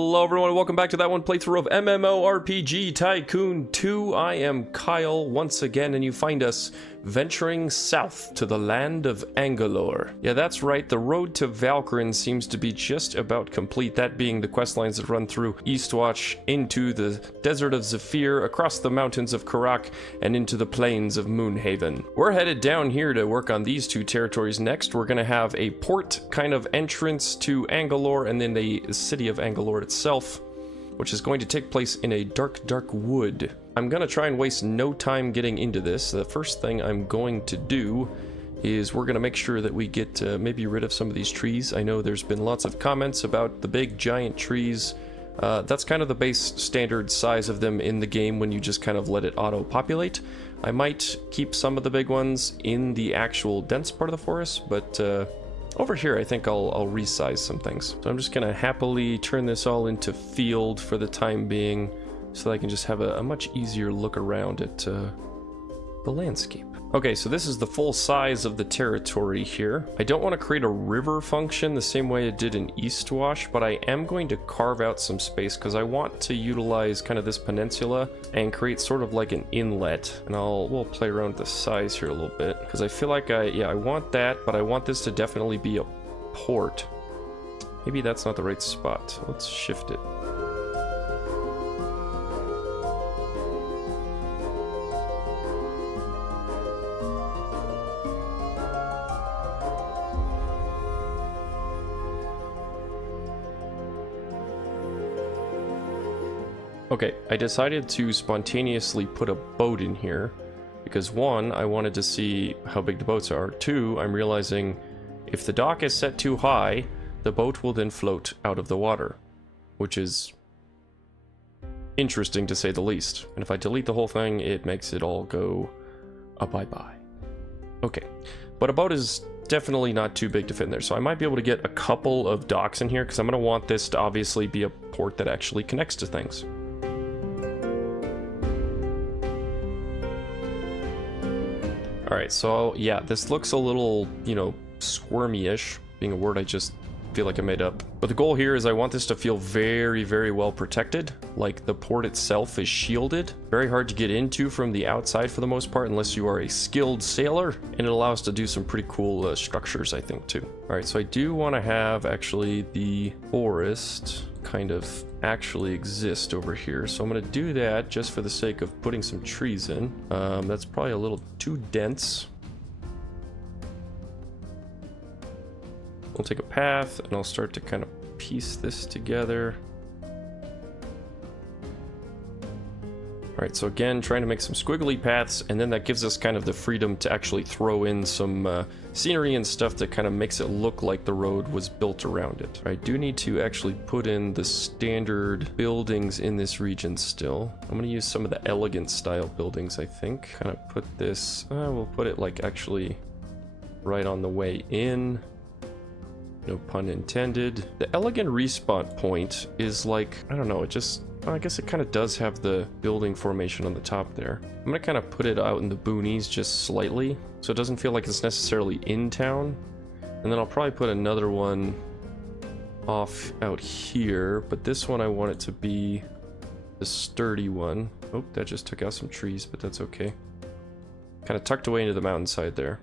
Hello everyone, welcome back to that one playthrough of MMORPG Tycoon 2. I am Kyle once again, and you find us venturing south to the land of Angalore. Yeah, that's right, the road to Valkyrin seems to be just about complete, that being the quest lines that run through Eastwatch, into the desert of Zephyr, across the mountains of Karak, and into the plains of Moonhaven. We're headed down here to work on these two territories next. We're gonna have a port kind of entrance to Angalore, and then the city of Angalore itself, which is going to take place in a dark wood. I'm gonna try and waste no time getting into this. The first thing I'm going to do is we're gonna make sure that we get maybe rid of some of these trees. I know there's been lots of comments about the big giant trees. That's kind of the base standard size of them in the game when you just kind of let it auto-populate. I might keep some of the big ones in the actual dense part of the forest, but over here, I think I'll resize some things. So I'm just gonna happily turn this all into field for the time being, so that I can just have a much easier look around at the landscape. Okay, so this is the full size of the territory here. I don't want to create a river function the same way I did in Eastwash, but I am going to carve out some space because I want to utilize kind of this peninsula and create sort of like an inlet. And we'll play around with the size here a little bit because I feel like I want that, but I want this to definitely be a port. Maybe that's not the right spot. Let's shift it. Okay, I decided to spontaneously put a boat in here because one, I wanted to see how big the boats are. Two, I'm realizing if the dock is set too high, the boat will then float out of the water, which is interesting to say the least. And if I delete the whole thing, it makes it all go a bye-bye. Okay, but a boat is definitely not too big to fit in there, so I might be able to get a couple of docks in here because I'm going to want this to obviously be a port that actually connects to things. Alright, so yeah, this looks a little, squirmy-ish, being a word I just feel like I made up. But the goal here is I want this to feel very well protected, like the port itself is shielded. Very hard to get into from the outside for the most part, unless you are a skilled sailor, and it allows us to do some pretty cool structures, I think, too. Alright, so I do want to have, actually, the forest kind of actually exist over here, so I'm going to do that just for the sake of putting some trees in. That's probably a little too dense. We'll take a path and I'll start to kind of piece this together. Alright, so again, trying to make some squiggly paths, and then that gives us kind of the freedom to actually throw in some scenery and stuff that kind of makes it look like the road was built around it. I do need to actually put in the standard buildings in this region still. I'm going to use some of the elegant style buildings, I think. Kind of put this, we'll put it like actually right on the way in. No pun intended. The elegant respawn point is like, I don't know, I guess it kind of does have the building formation on the top there. I'm gonna kind of put it out in the boonies just slightly, so it doesn't feel like it's necessarily in town. And then I'll probably put another one off out here, but this one I want it to be the sturdy one. Oh, that just took out some trees, but that's okay. Kind of tucked away into the mountainside there.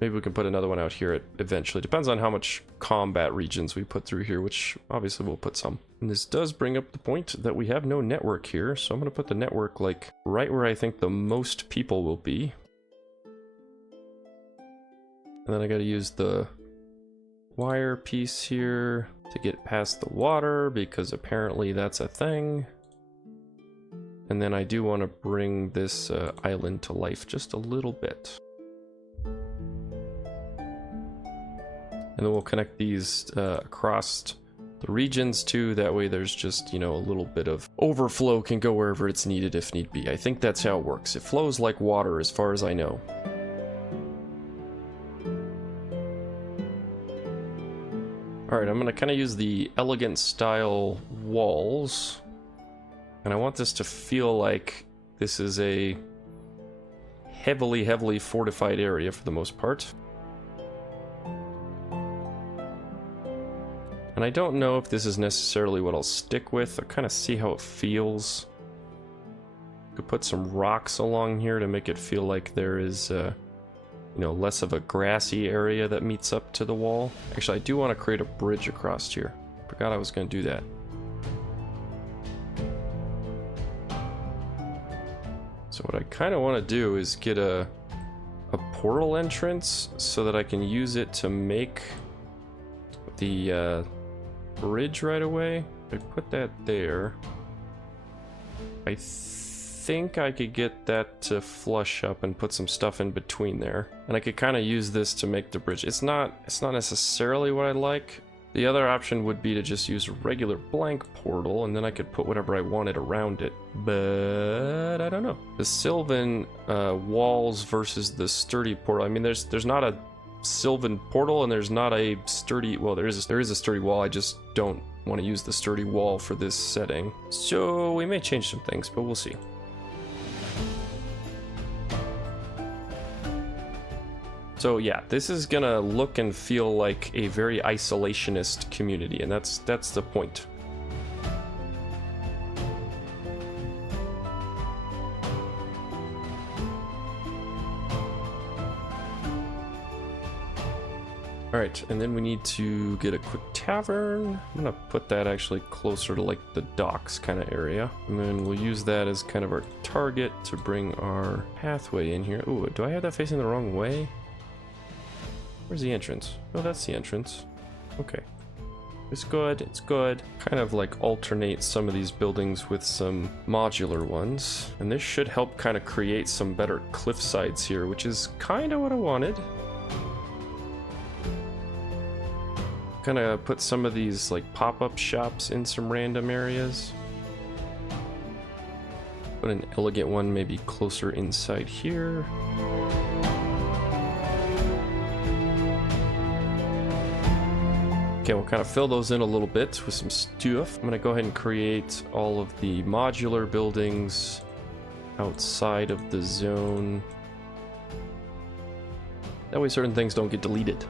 Maybe we can put another one out here eventually. Depends on how much combat regions we put through here, which obviously we'll put some. And this does bring up the point that we have no network here, so I'm going to put the network like right where I think the most people will be. And then I got to use the wire piece here to get past the water, because apparently that's a thing. And then I do want to bring this island to life just a little bit. And then we'll connect these across the regions too. That way there's just, a little bit of overflow can go wherever it's needed if need be. I think that's how it works. It flows like water as far as I know. Alright, I'm going to kind of use the elegant style walls. And I want this to feel like this is a heavily fortified area for the most part. And I don't know if this is necessarily what I'll stick with. I'll kind of see how it feels. Could put some rocks along here to make it feel like there is, you know, less of a grassy area that meets up to the wall. Actually, I do want to create a bridge across here. Forgot I was going to do that. So what I kind of want to do is get a portal entrance so that I can use it to make the bridge right away. If I put that there, I think I could get that to flush up and put some stuff in between there. And I could kind of use this to make the bridge. It's not necessarily what I like. The other option would be to just use a regular blank portal, and then I could put whatever I wanted around it. But I don't know. The Sylvan walls versus the sturdy portal. I mean, there's not a Sylvan portal, and there's not a sturdy. Well, there is a sturdy wall. I just don't want to use the sturdy wall for this setting. So we may change some things, but we'll see. So yeah, this is gonna look and feel like a very isolationist community, and that's the point. Alright, and then we need to get a quick tavern. I'm gonna put that actually closer to like the docks kind of area. And then we'll use that as kind of our target to bring our pathway in here. Ooh, do I have that facing the wrong way? Where's the entrance? Oh, that's the entrance. Okay. It's good, it's good. Kind of like alternate some of these buildings with some modular ones. And this should help kind of create some better cliff sides here, which is kind of what I wanted. Kind of put some of these like pop-up shops in some random areas. Put an elegant one maybe closer inside here. Okay, we'll kind of fill those in a little bit with some stuff. I'm going to go ahead and create all of the modular buildings outside of the zone. That way certain things don't get deleted.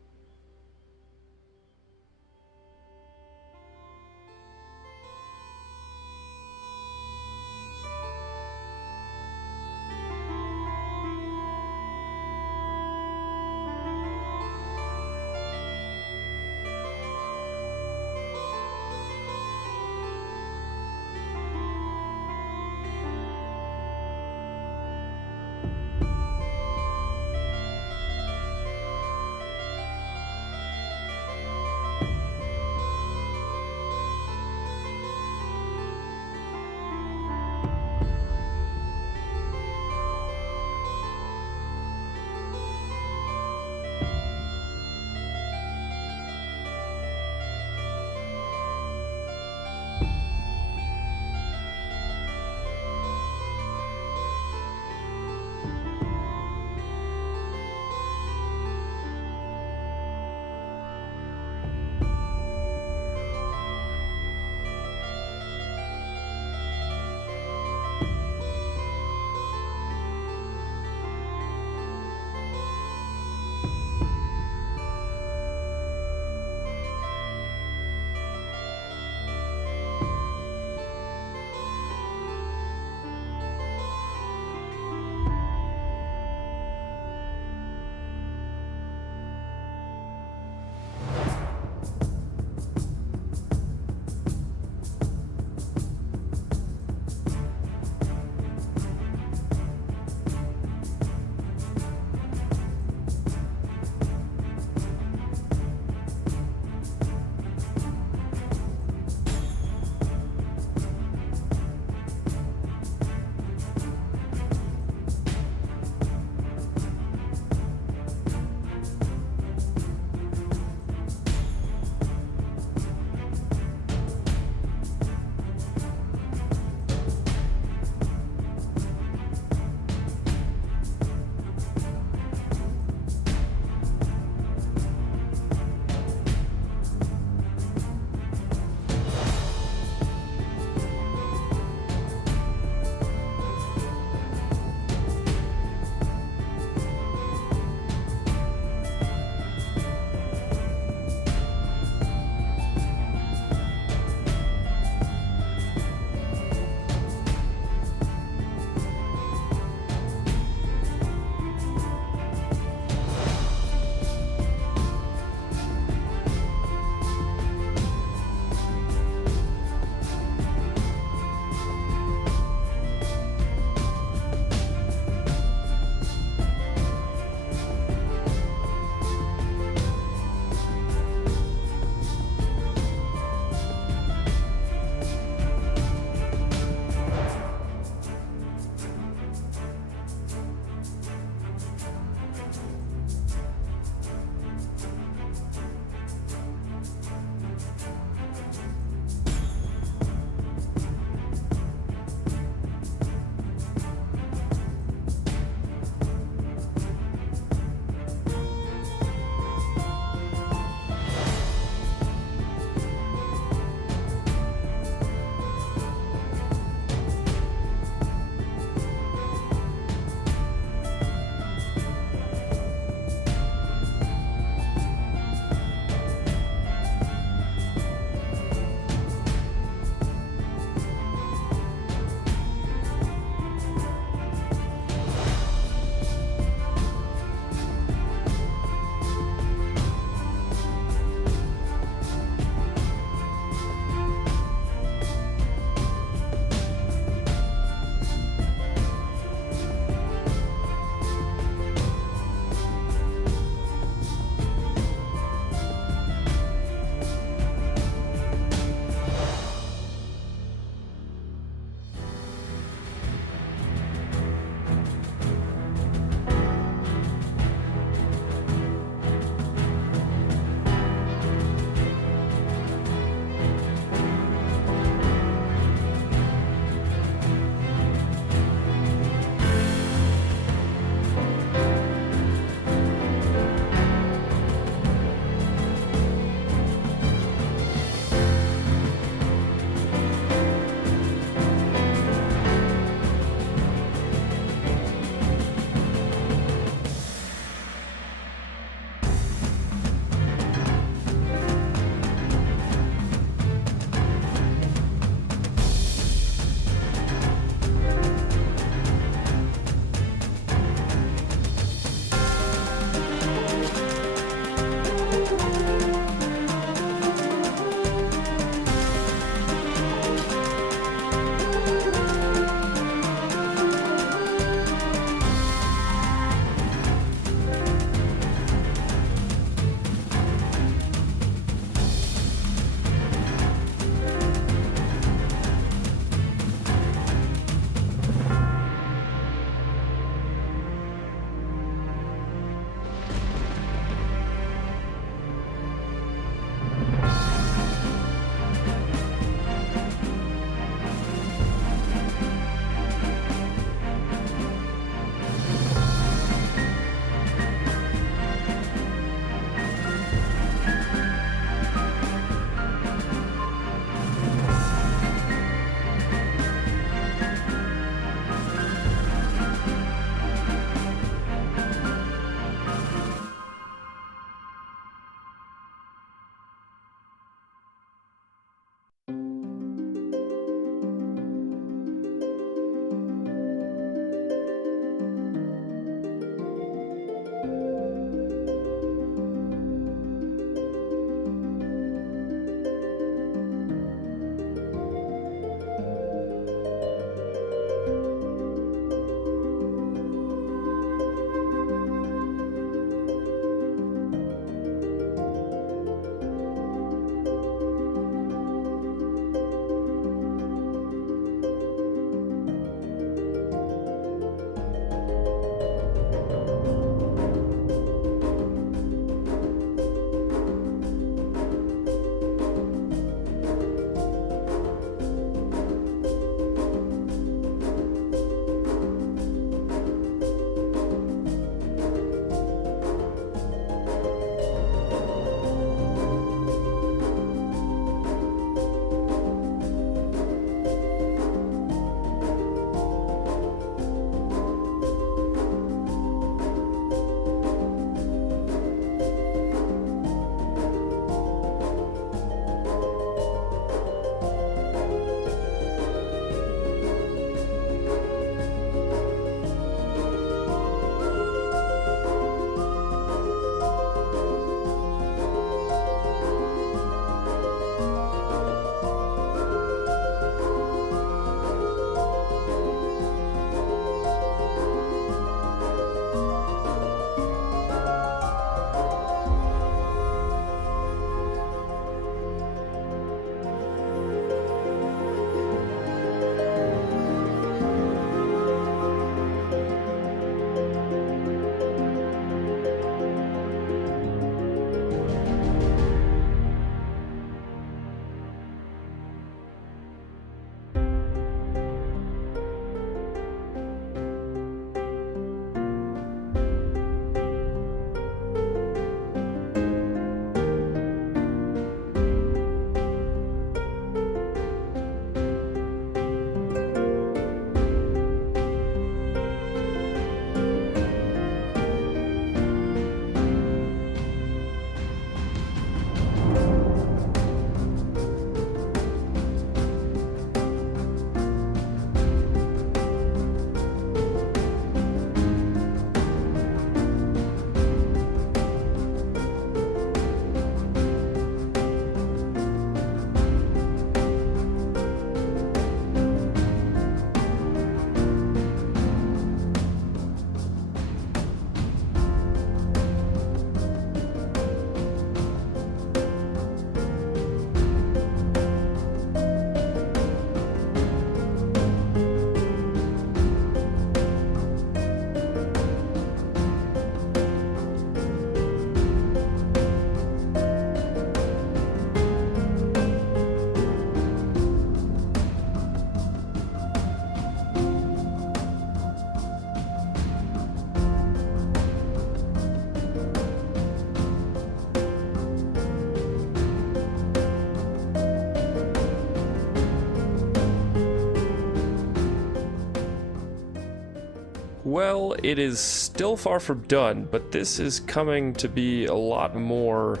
Well, it is still far from done, but this is coming to be a lot more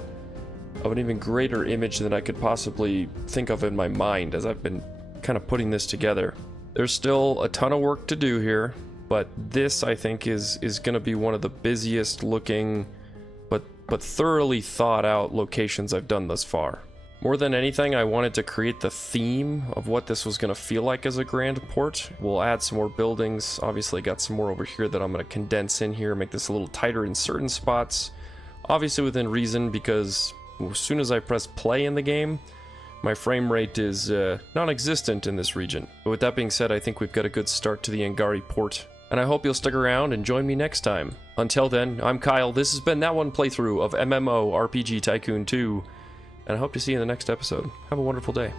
of an even greater image than I could possibly think of in my mind as I've been kind of putting this together. There's still a ton of work to do here, but this, I think, is going to be one of the busiest looking, but thoroughly thought out locations I've done thus far. More than anything, I wanted to create the theme of what this was going to feel like as a grand port. We'll add some more buildings. Obviously, got some more over here that I'm going to condense in here, make this a little tighter in certain spots. Obviously within reason, because as soon as I press play in the game, my frame rate is non-existent in this region. But with that being said, I think we've got a good start to the Angari port, and I hope you'll stick around and join me next time. Until then, I'm Kyle. This has been that one playthrough of MMORPG Tycoon 2, and I hope to see you in the next episode. Have a wonderful day.